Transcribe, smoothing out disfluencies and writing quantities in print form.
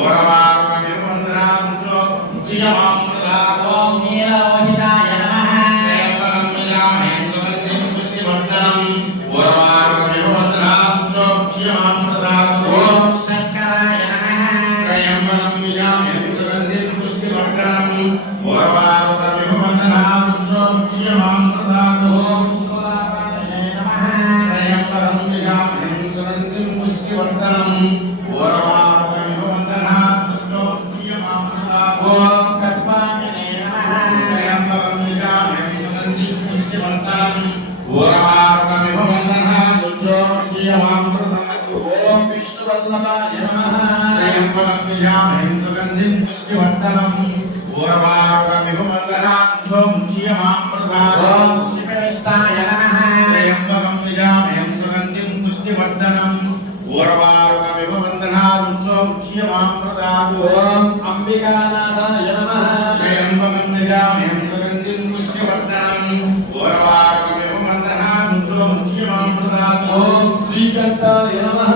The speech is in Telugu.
ఓరవారుకమివ వందనాం చుచియమాం ప్రదాతో ఓం నీలలోహితాయ నమః త్రయంబకం యజామహే సుగంధిం పుష్టివర్ధనం ఓరవారుకమివ వందనాం చుచియమాం ప్రదాతో ఓం శంకరాయ నమః త్రయంబకం యజామహే సుగంధిం పుష్టివర్ధనం ఓరవారుకమివ వందనాం చుచియమాం ప్రదాతో ఓం శూలాపాయ నమః త్రయంబకం యజామహే సుగంధిం పుష్టివర్ధనం ఓరవారుకమివ వందనాం చుచియమాం ప్రదాతో ఓం కస్పాయ నమః త్రయంబకం యజామహే సుగంధిం పుష్టివర్ధనం ఓరవారుకమివ వందనాం చుచియమాం ప్రదాతో ఓం విష్ణువల్లభాయ నమః త్రయంబకం యజామహే సుగంధిం పుష్టివర్ధనం ఓరవారుకమివ వందనాం చుచియమాం ప్రదాతో ఓం శివవిష్ణాయ నమః త్రయంబకం యజామహే సుగంధిం పుష్టివర్ధనం ఓరవారుకమివ వందనాం చుచియమాం ప్రదాతో ఓం అంబికానాథాయ నమః త్రయంబకం యజామహే సుగంధిం పుష్టివర్ధనం ఓరవారుకమివ వందనాం చుచియమాం ప్రదాతో ఓం శ్రీకంఠాయ నమః